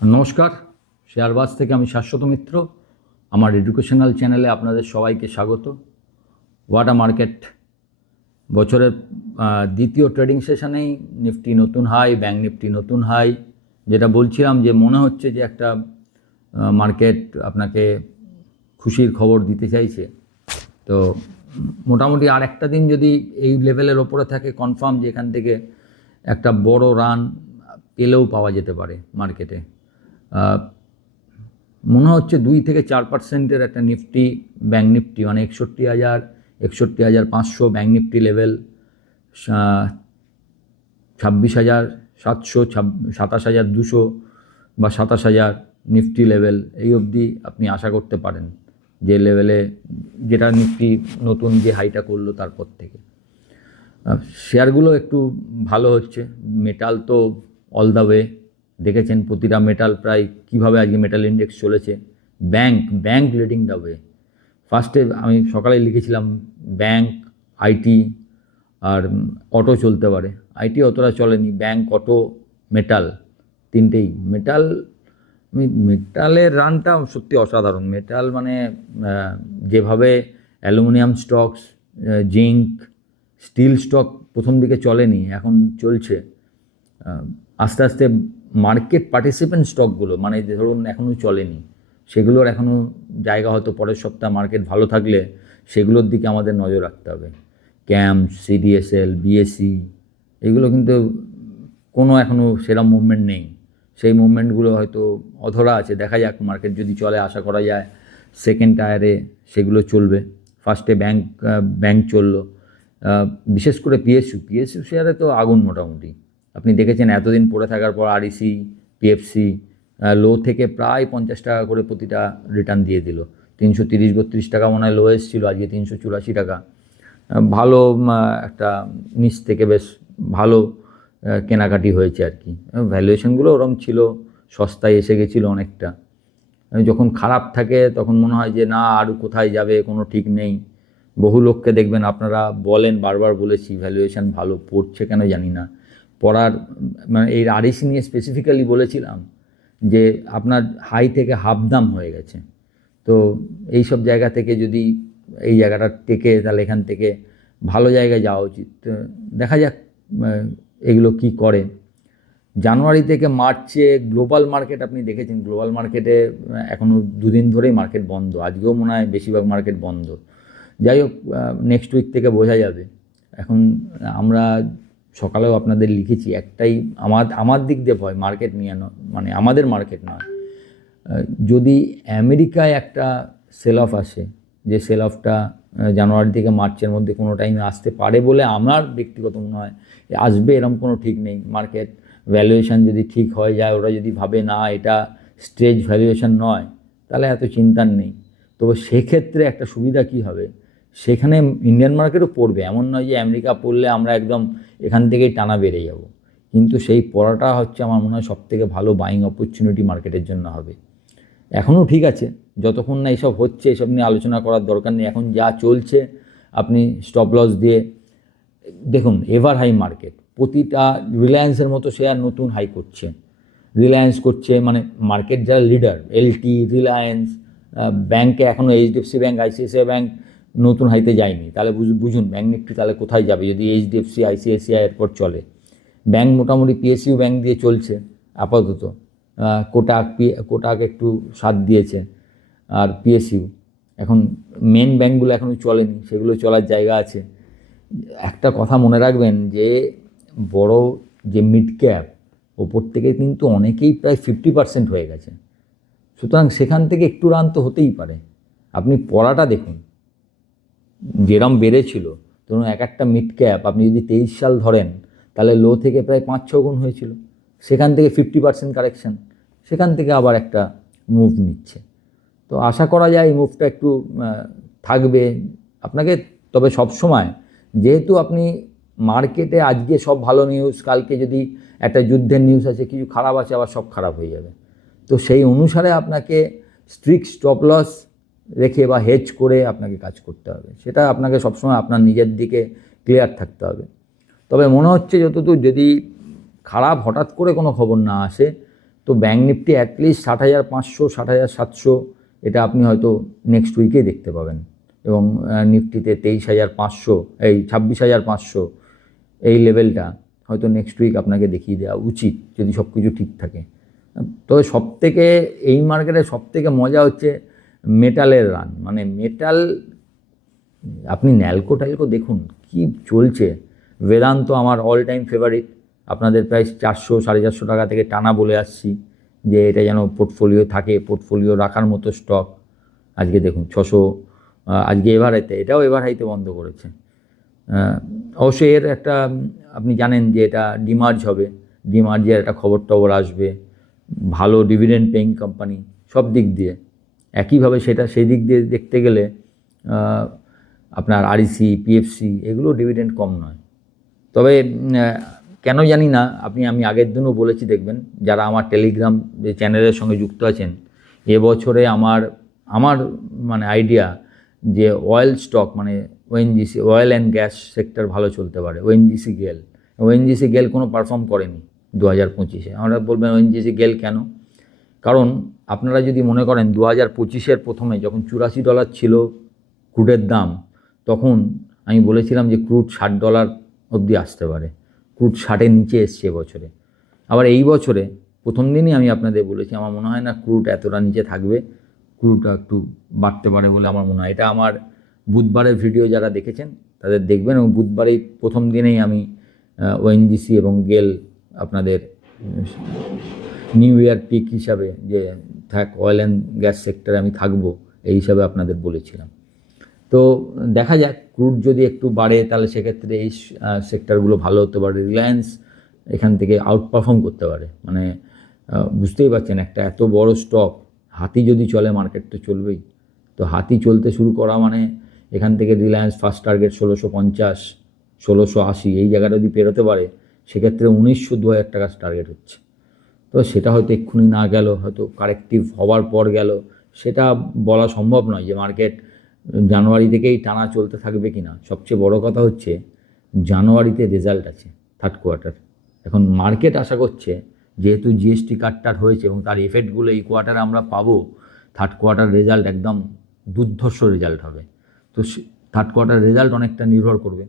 নমস্কার, শেয়ারবাজ থেকে আমি শাশ্বত মিত্র। আমার এডুকেশনাল চ্যানেলে আপনাদের সবাইকে স্বাগত। ওয়াটা মার্কেট বছরের দ্বিতীয় ট্রেডিং সেশনেই নিফটি নতুন হাই, ব্যাঙ্ক নিফটি নতুন হাই। যেটা বলছিলাম যে মনে হচ্ছে যে একটা মার্কেট আপনাকে খুশির খবর দিতে চাইছে। তো মোটামুটি আর একটা দিন যদি এই লেভেলের ওপরে থাকে, কনফার্ম যে এখান থেকে একটা বড় রান পেলেও পাওয়া যেতে পারে মার্কেটে। মনে হচ্ছে 2 থেকে 4% একটা নিফটি, ব্যাঙ্ক নিফটি মানে 61,500 ব্যাঙ্ক নিফটি লেভেল, 26,700, 27,200 বা 27,000 নিফটি লেভেল, এই অবধি আপনি আশা করতে পারেন। যে লেভেলে যেটা নিফটি নতুন যে হাইটা করলো তারপর থেকে শেয়ারগুলো একটু ভালো হচ্ছে। মেটাল তো অল দ্য ওয়ে, দেখেছেন প্রতিটা মেটাল প্রায় কীভাবে আজকে মেটাল ইন্ডেক্স চলেছে। Bank leading the way. ফার্স্টে আমি সকালে লিখেছিলাম ব্যাংক, আইটি আর অটো চলতে পারে। আইটি অতটা চলেনি, ব্যাংক, অটো, মেটাল, তিনটেই। মেটালের রানটা সত্যি অসাধারণ। মেটাল মানে যেভাবে aluminium stocks, zinc, steel stock প্রথম দিকে চলেনি, এখন চলছে। আস্তে আস্তে মার্কেট পার্টিসিপেন্ট স্টকগুলো মানে ধরুন এখনও চলেনি, সেগুলোর এখনও জায়গা, হয়তো পরের সপ্তাহে মার্কেট ভালো থাকলে সেগুলোর দিকে আমাদের নজর রাখতে হবে। ক্যাম্প, সিডিএসএল, বিএসসি, এগুলো কিন্তু কোনো এখনও সেরম মুভমেন্ট নেই। সেই মুভমেন্টগুলো হয়তো অধরা আছে। দেখা যাক, মার্কেট যদি চলে, আশা করা যায় সেকেন্ড টায়ারে সেগুলো চলবে। ফার্স্টে ব্যাংক চললো, বিশেষ করে পিএসইউ শেয়ারে তো আগুন মোটামুটি। আপনি দেখেছেন এতদিন পড়ে থাকার পর আরইসি, পিএফসি লো থেকে প্রায় 50 টাকা করে প্রতিটা রিটার্ন দিয়ে দিল। 330-32 টাকা মনে হয় লো এসেছিলো, আজকে 384 টাকা। ভালো একটা নিচ থেকে বেশ ভালো কেনাকাটি হয়েছে আর কি। ভ্যালুয়েশনগুলো ওরম ছিল, সস্তায় এসে গেছিলো অনেকটা। যখন খারাপ থাকে তখন মনে হয় যে না, আরও কোথায় যাবে, কোনো ঠিক নেই। বহু লোককে দেখবেন, আপনারা বলেন, বারবার বলেছি ভ্যালুয়েশন ভালো, পড়ছে কেন জানি না। পড়ার মানে এই আরইসি নিয়ে স্পেসিফিক্যালি বলেছিলাম যে আপনার হাই থেকে হাফ দাম হয়ে গেছে। তো এই সব জায়গা থেকে যদি এই জায়গাটা টেকে, তাহলে এখান থেকে ভালো জায়গায় যাওয়া উচিত। দেখা যাক এগুলো কি করে। জানুয়ারি থেকে মার্চে গ্লোবাল মার্কেট আপনি দেখেছেন, গ্লোবাল মার্কেটে এখনও দুদিন ধরেই মার্কেট বন্ধ। আজকেও মনে হয় বেশিরভাগ মার্কেট বন্ধ। যাই হোক, নেক্সট উইক থেকে বোঝা যাবে। এখন আমরা সকালেও আপনাদের লিখেছি, একটাই আমার দিক দিয়ে ভয়, মার্কেট নিয়ে মানে আমাদের মার্কেট নয়। যদি আমেরিকায় একটা সেল অফ আসে, যে সেল অফটা জানুয়ারি থেকে মার্চের মধ্যে কোনো টাইমে আসতে পারে বলে আমার ব্যক্তিগত মনে হয়। আসবে এরকম কোনো ঠিক নেই। মার্কেট ভ্যালুয়েশন যদি ঠিক হয়ে যায়, ওরা যদি ভাবে না এটা স্ট্রেচ ভ্যালুয়েশন নয়, তাহলে এত চিন্তার নেই। তবে সেক্ষেত্রে একটা সুবিধা কী হবে, সেখানে ইন্ডিয়ান মার্কেটও পড়বে। এমন নয় যে আমেরিকা পড়লে আমরা একদম এখান থেকেই টানা বেড়ে যাব, কিন্তু সেই পড়াটা হচ্ছে আমার মনে হয় সবথেকে ভালো বাইং অপরচুনিটি মার্কেটের জন্য হবে। এখনও ঠিক আছে, যতক্ষণ না এসব হচ্ছে এসব নিয়ে আলোচনা করার দরকার নেই। এখন যা চলছে আপনি স্টপ লস দিয়ে দেখুন। এভার হাই মার্কেট, প্রতিটা রিলায়েন্সের মতো শেয়ার নতুন হাই করছে। রিলায়েন্স করছে মানে মার্কেট যারা লিডার, এলটি, রিলায়েন্স, ব্যাংকে এখনও এইচডিএফসি ব্যাংক, আইসিআইসিআই ব্যাংক নতুন হাইতে যায়নি। তাহলে বুঝুন ব্যাংক নিফটি তাহলে কোথায় যাবে যদি এইচডিএফসি, আইসিআইসিআই এরপর চলে। ব্যাংক মোটামুটি পিএসইউ ব্যাংক দিয়ে চলছে আপাতত। কোটাক একটু সাথ দিয়েছে, আর পিএসইউ। এখন মেন ব্যাংকগুলো এখনও চলেনি, সেগুলো চলার জায়গা আছে। একটা কথা মনে রাখবেন যে বড় যে মিড ক্যাপ, ওপর থেকে কিন্তু অনেকেই প্রায় 50% হয়ে গেছে। সুতরাং সেখান থেকে একটু রান তো হতেই পারে। আপনি পড়াটা দেখুন, যেরম বেড়েছিল, ধরুন একটা মিড ক্যাপ আপনি যদি 23 সাল ধরেন, তাহলে লো থেকে প্রায় 5-6 গুণ হয়েছিল। সেখান থেকে 50% কারেকশান, সেখান থেকে আবার একটা মুভ নিচ্ছে। তো আশা করা যায় এই মুভটা একটু থাকবে আপনাকে। তবে সবসময় যেহেতু আপনি মার্কেটে আজকে সব ভালো নিউজ, কালকে যদি একটা যুদ্ধের নিউজ আছে, কিছু খারাপ আছে, আবার সব খারাপ হয়ে যাবে। তো সেই অনুসারে আপনাকে স্ট্রিক্ট স্টপ লস রেখে বা হেজ করে আপনাকে কাজ করতে হবে। সেটা আপনাকে সবসময় আপনার নিজের দিকে ক্লিয়ার থাকতে হবে। তবে মনে হচ্ছে যতদূর যদি খারাপ হঠাৎ করে কোনো খবর না আসে, তো ব্যাঙ্ক নিফটি অ্যাটলিস্ট 60,500 60,700 এটা আপনি হয়তো নেক্সট উইকেই দেখতে পাবেন, এবং নিফটিতে 23,500 এই 26,500 এই লেভেলটা হয়তো নেক্সট উইক আপনাকে দেখিয়ে দেওয়া উচিত যদি সব কিছু ঠিক থাকে। তবে সবথেকে এই মার্কেটে সবথেকে মজা হচ্ছে মেটালের রান, মানে মেটাল আপনি ন্যালকো ট্যালকো দেখুন কি চলছে। বেদান্ত আমার অল টাইম ফেভারিট, আপনাদের প্রায় 400 450 টাকা থেকে টানা বলে আসছি যে এটা যেন পোর্টফোলিও থাকে, পোর্টফোলিও রাখার মতো স্টক। আজকে দেখুন 600, আজকে এটাও এভার হাইতে বন্ধ করেছে। অবশ্যই এর একটা আপনি জানেন যে এটা ডিমার্জ হবে, ডিমার্জের একটা খবর টবর আসবে, ভালো ডিভিডেন্ড পেইং কোম্পানি সব দিক দিয়ে। একইভাবে সেটা সেই দিক দিয়ে দেখতে গেলে আপনার আরইসি পিএফসি এগুলো ডিভিডেন্ড কম নয়। তবে কেন জানি না আমি আগের দিনও বলেছি, দেখবেন যারা আমার টেলিগ্রাম যে চ্যানেলের সঙ্গে যুক্ত আছেন, এবছরে আমার মানে আইডিয়া যে অয়েল স্টক মানে ONGC oil and gas sector ভালো চলতে পারে। ওএনজিসি গেল কোনো পারফর্ম করেনি 2025-এ। আমরা বলবেন ওএনজিসি গেল কেন? কারণ আপনারা যদি মনে করেন 2025-এর প্রথমে যখন $84 ছিল ক্রুডের দাম, তখন আমি বলেছিলাম যে ক্রুড $60 অবধি আসতে পারে। ক্রুড 60-এর নিচে এসছে এবছরে। আবার এই বছরে প্রথম দিনই আমি আপনাদের বলেছি আমার মনে হয় না ক্রুড এতটা নিচে থাকবে, ক্রুডটা একটু বাড়তে পারে বলে আমার মনে হয়। এটা আমার বুধবারের ভিডিও যারা দেখেছেন তাদের দেখবেন, এবং বুধবারেই প্রথম দিনেই আমি ওএনজিসি এবং গেল আপনাদের নিউ ইয়ার পিক হিসাবে যে অয়েল অ্যান্ড গ্যাস সেক্টরে আমি থাকবো এই হিসাবে আপনাদের বলেছিলাম। তো দেখা যাক ক্রুড যদি একটু বাড়ে তাহলে সেক্ষেত্রে এই সেক্টরগুলো ভালো হতে পারে। রিলায়েন্স এখান থেকে আউট পারফর্ম করতে পারে, মানে বুঝতেই পারছেন একটা এত বড় স্টক, হাতি যদি চলে মার্কেট তো চলবেই। তো হাতি চলতে শুরু করা মানে এখান থেকে রিলায়েন্স ফার্স্ট টার্গেট 1650 1680 এই জায়গাটা যদি পেরোতে পারে সেক্ষেত্রে 1900-2000 টাকার টার্গেট হচ্ছে। তো সেটা হয়তো এক্ষুনি না গেল, হয়তো কারেক্টিভ হওয়ার পর গেল, সেটা বলা সম্ভব নয় যে মার্কেট জানুয়ারি থেকেই টানা চলতে থাকবে কি না। সবচেয়ে বড় কথা হচ্ছে জানুয়ারিতে রেজাল্ট আছে থার্ড কোয়ার্টার। এখন মার্কেট আশা করছে যেহেতু জিএসটি কাটটার হয়েছে এবং তার এফেক্টগুলো এই কোয়ার্টারে আমরা পাবো, থার্ড কোয়ার্টার রেজাল্ট একদম দুর্ধর্ষ রেজাল্ট হবে। তো থার্ড কোয়ার্টার রেজাল্ট অনেকটা নির্ভর করবে।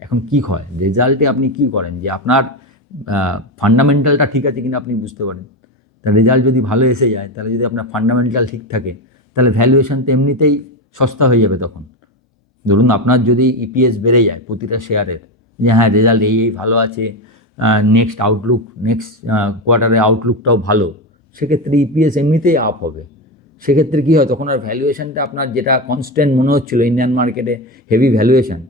এখন কী হয় রেজাল্টে আপনি কি করেন যে আপনার ফান্ডামেন্টালটা ঠিক আছে কিনা আপনি বুঝতে পারেন। তা রেজাল্ট যদি ভালো এসে যায় তাহলে যদি আপনার ফান্ডামেন্টাল ঠিক থাকে তাহলে ভ্যালুয়েশন তো এমনিতেই সস্তা হয়ে যাবে। তখন ধরুন আপনার যদি ইপিএস বেড়ে যায় প্রতিটা শেয়ারের, যে হ্যাঁ রেজাল্ট এই ভালো আছে, নেক্সট কোয়ার্টারে আউটলুকটাও ভালো, সেক্ষেত্রে ইপিএস এমনিতেই আপ হবে। সেক্ষেত্রে কী হয় তখন আর ভ্যালুয়েশনটা আপনার যেটা কনস্ট্যান্ট মনে হচ্ছিল ইন্ডিয়ান মার্কেটে হেভি ভ্যালুয়েশন,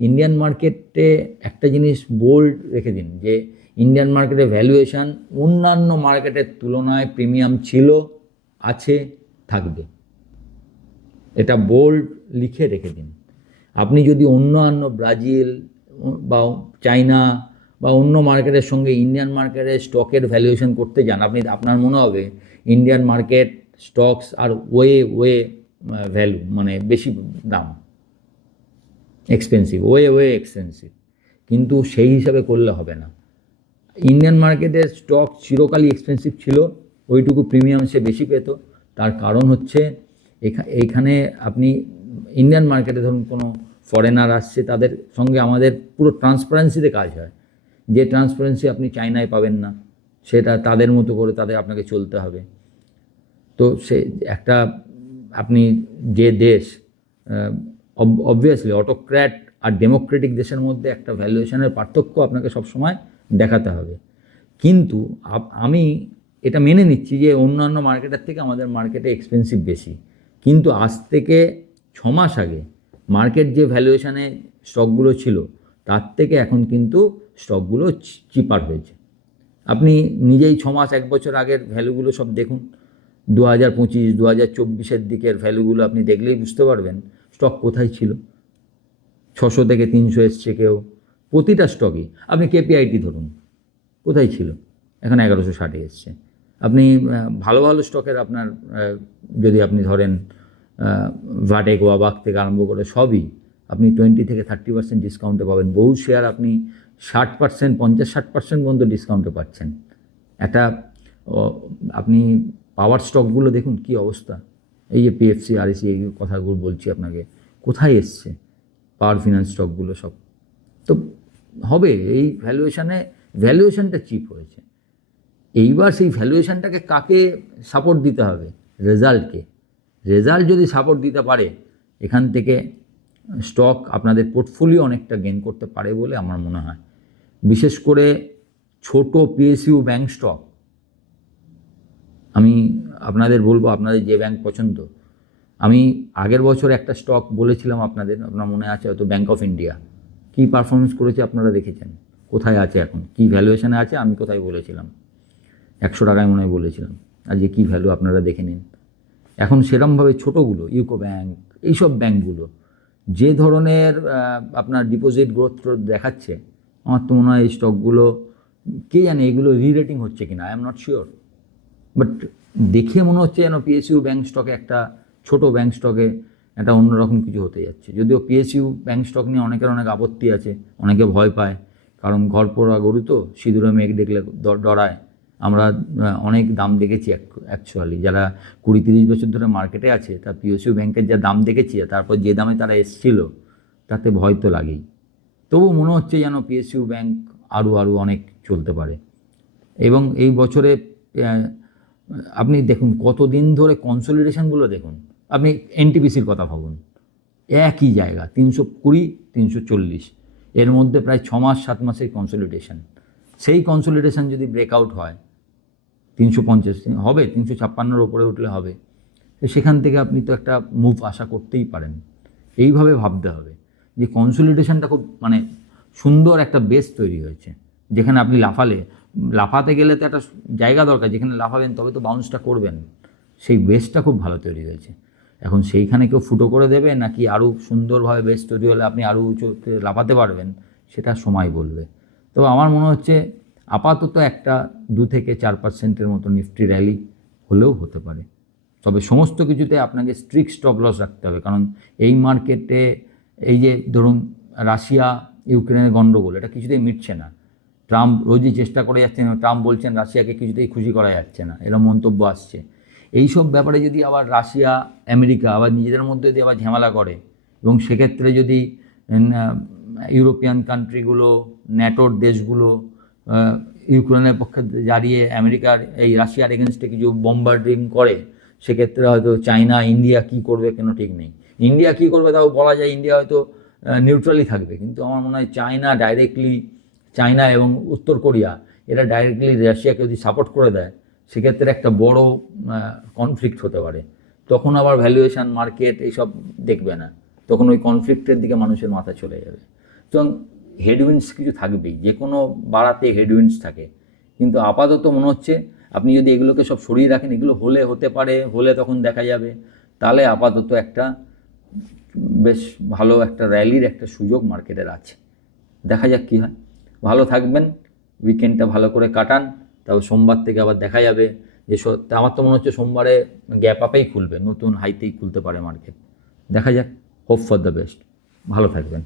ইন্ডিয়ান মার্কেটে একটা জিনিস বোল্ড রেখে দিন যে ইন্ডিয়ান মার্কেটে ভ্যালুয়েশন অন্যান্য মার্কেটের তুলনায় প্রিমিয়াম ছিল, আছে, থাকবে। এটা বোল্ড লিখে রেখে দিন। আপনি যদি অন্যান্য ব্রাজিল বা চায়না বা অন্য মার্কেটের সঙ্গে ইন্ডিয়ান মার্কেটের স্টকের ভ্যালুয়েশন করতে যান, আপনার মনে হবে ইন্ডিয়ান মার্কেট স্টকস আর ওয়ে ভ্যালু মানে বেশি দাম, এক্সপেন্সিভ, ওয়ে এক্সপেন্সিভ। কিন্তু সেই হিসাবে করলে হবে না। ইন্ডিয়ান মার্কেটের স্টক চিরকালই এক্সপেন্সিভ ছিল, ওইটুকু প্রিমিয়াম সে বেশি পেত। তার কারণ হচ্ছে এইখানে আপনি ইন্ডিয়ান মার্কেটে ধরুন কোনো ফরেনার আসছে, তাদের সঙ্গে আমাদের পুরো ট্রান্সপারেন্সিতে কাজ হয়, যে ট্রান্সপারেন্সি আপনি চায়নায় পাবেন না, সেটা তাদের মতো করে আপনাকে চলতে হবে। তো সে একটা আপনি যে দেশ অবভিয়াসলি অটোক্র্যাট আর ডেমোক্রেটিক দেশের মধ্যে একটা ভ্যালুয়েশনের পার্থক্য আপনাকে সবসময় দেখাতে হবে। কিন্তু আমি এটা মেনে নিচ্ছি যে অন্যান্য মার্কেটের থেকে আমাদের মার্কেটে এক্সপেন্সিভ বেশি, কিন্তু আজ থেকে 6 মাস আগে মার্কেট যে ভ্যালুয়েশনে স্টকগুলো ছিল তার থেকে এখন কিন্তু স্টকগুলো চিপার হয়েছে। আপনি নিজেই 6 মাস 1 বছর আগের ভ্যালুগুলো সব দেখুন, 2025 2024-এর দিকের ভ্যালুগুলো আপনি দেখলেই বুঝতে পারবেন স্টক কোথায় ছিল। 600 থেকে 300 এসছে কেউ, প্রতিটা স্টকই। আপনি কেপিআইটি ধরুন কোথায় ছিল, এখন 1160-এ এসছে। আপনি ভালো ভালো স্টকের আপনার যদি আপনি ধরেন ভাটেক ওয়াবাক থেকে আরম্ভ করে সবই আপনি 20 থেকে 30% ডিসকাউন্টে পাবেন। বহু শেয়ার আপনি 60% 50-60% পর্যন্ত ডিসকাউন্টে পাচ্ছেন। একটা আপনি পাওয়ার স্টকগুলো দেখুন কী অবস্থা। এই যে পিএফসি, আরএসি, এই কথাগুলো বলছি আপনাকে, কোথায় এসছে পাওয়ার ফিনান্স স্টকগুলো সব। তো হবে এই ভ্যালুয়েশনটা চিপ হয়েছে। এইবার সেই ভ্যালুয়েশনটাকে কাকে সাপোর্ট দিতে হবে? রেজাল্টকে। রেজাল্ট যদি সাপোর্ট দিতে পারে, এখান থেকে স্টক আপনাদের পোর্টফোলিও অনেকটা গেইন করতে পারে বলে আমার মনে হয়। বিশেষ করে ছোট পিএসইউ ব্যাংক স্টক। আমি আপনাদের বলবো, আপনাদের যে ব্যাংক পছন্দ। আমি আগের বছর একটা স্টক বলেছিলাম আপনাদের, আপনার মনে আছে হয়তো, ব্যাংক অফ ইন্ডিয়া। কী পারফরমেন্স করেছে আপনারা দেখেছেন, কোথায় আছে এখন, কী ভ্যালুয়েশনে আছে, আমি কোথায় বলেছিলাম 100 টাকায় মনে হয় বলেছিলাম, আর যে কী ভ্যালু আপনারা দেখে নিন। এখন সেরমভাবে ছোটোগুলো, ইউকো ব্যাংক, এইসব ব্যাংকগুলো যে ধরনের আপনার ডিপোজিট গ্রোথ দেখাচ্ছে, আমার তো মনে হয় এই স্টকগুলো, কে জানে এগুলো রিরেটিং হচ্ছে কিনা, I am not sure. But দেখে মনে হচ্ছে যেন পিএসইউ ব্যাংক স্টকে, একটা ছোটো ব্যাংক স্টকে একটা অন্যরকম কিছু হতে যাচ্ছে। যদিও পিএসইউ ব্যাংক স্টক নিয়ে অনেকের অনেক আপত্তি আছে, অনেকে ভয় পায়, কারণ ঘর পোড়া গরু তো, সিঁদুরে মেঘ দেখলে ডরায়। আমরা অনেক দাম দেখেছি অ্যাকচুয়ালি, যারা 20-30 বছর ধরে মার্কেটে আছে, তা পিএসইউ ব্যাংকের যা দাম দেখেছি, তারপর যে দামে তারা এসছিল, তাতে ভয় তো লাগেই। তবু মনে হচ্ছে যেন পিএসইউ ব্যাংক আরও অনেক চলতে পারে। এবং এই বছরে আপনি দেখুন কতদিন ধরে কনসলিডেশনগুলো দেখুন। আপনি এনটিপিসির কথা ভাবুন, একই জায়গা 320, 340, এর মধ্যে প্রায় 6 মাস 7 মাসের কনসলিডেশন। সেই কনসলিডেশন যদি ব্রেকআউট হয়, 350 হবে, 356-র ওপরে উঠলে হবে, তো সেখান থেকে আপনি তো একটা মুভ আশা করতেই পারেন। এইভাবে ভাবতে হবে যে কনসলিডেশনটা খুব সুন্দর একটা বেস তৈরি হয়েছে, যেখানে আপনি লাফাতে গেলে তো একটা জায়গা দরকার, যেখানে লাফাবেন তবে তো বাউন্সটা করবেন। সেই বেসটা খুব ভালো তৈরি হয়েছে। এখন সেইখানে কেউ ফুটো করে দেবে, নাকি আরও সুন্দরভাবে বেস তৈরি হলে আপনি আরও উঁচুতে লাফাতে পারবেন, সেটা সময় বলবে। তবে আমার মনে হচ্ছে আপাতত একটা 2-4% মতো নিফটি র্যালি হলেও হতে পারে। তবে সমস্ত কিছুতে আপনাকে স্ট্রিক্ট স্টপ লস রাখতে হবে, কারণ এই মার্কেটে এই যে ধরুন রাশিয়া ইউক্রেনের গণ্ডগোল, এটা কিছুতেই মিটছে না। ট্রাম্প রোজই চেষ্টা করে যাচ্ছেন, ট্রাম্প বলছেন রাশিয়াকে কিছুতেই খুশি করা যাচ্ছে না, এরকম মন্তব্য আসছে। এই সব ব্যাপারে যদি আবার রাশিয়া আমেরিকা আবার নিজেদের মধ্যে যদি আবার ঝামেলা করে, এবং সেক্ষেত্রে যদি ইউরোপিয়ান কান্ট্রিগুলো, ন্যাটোর দেশগুলো ইউক্রেনের পক্ষে দাঁড়িয়ে আমেরিকার এই রাশিয়ার এগেনস্টে কিছু বম্বার্ডিং করে, সেক্ষেত্রে হয়তো চায়না, ইন্ডিয়া কী করবে কেন ঠিক নেই। ইন্ডিয়া কী করবে তাও বলা যায়, ইন্ডিয়া হয়তো নিউট্রালি থাকবে, কিন্তু আমার মনে হয় চায়না এবং উত্তর কোরিয়া, এরা ডাইরেক্টলি রাশিয়াকে যদি সাপোর্ট করে দেয়, সেক্ষেত্রে একটা বড় কনফ্লিক্ট হতে পারে। তখন আবার ভ্যালুয়েশন, মার্কেট এইসব দেখবে না, তখন ওই কনফ্লিক্টের দিকে মানুষের মাথা চলে যাবে। তো হেডউইন্ডস কিছু থাকবেই, যে কোনো বাড়াতে হেডউইন্ডস থাকে। কিন্তু আপাতত মনে হচ্ছে আপনি যদি এগুলোকে সব সরিয়ে রাখেন, এগুলো হতে পারে, তখন দেখা যাবে, তাহলে আপাতত একটা বেশ ভালো একটা র্যালির একটা সুযোগ মার্কেটের আছে। দেখা যাক কী হয়। ভালো থাকবেন, উইকেন্ডটা ভালো করে কাটান, তারপর সোমবার থেকে আবার দেখা যাবে যে আমার তো মনে হচ্ছে সোমবারে গ্যাপ আপেই খুলবে, নতুন হাইতেই খুলতে পারে মার্কেট। দেখা যাক, হোপ ফর দ্য বেস্ট। ভালো থাকবেন।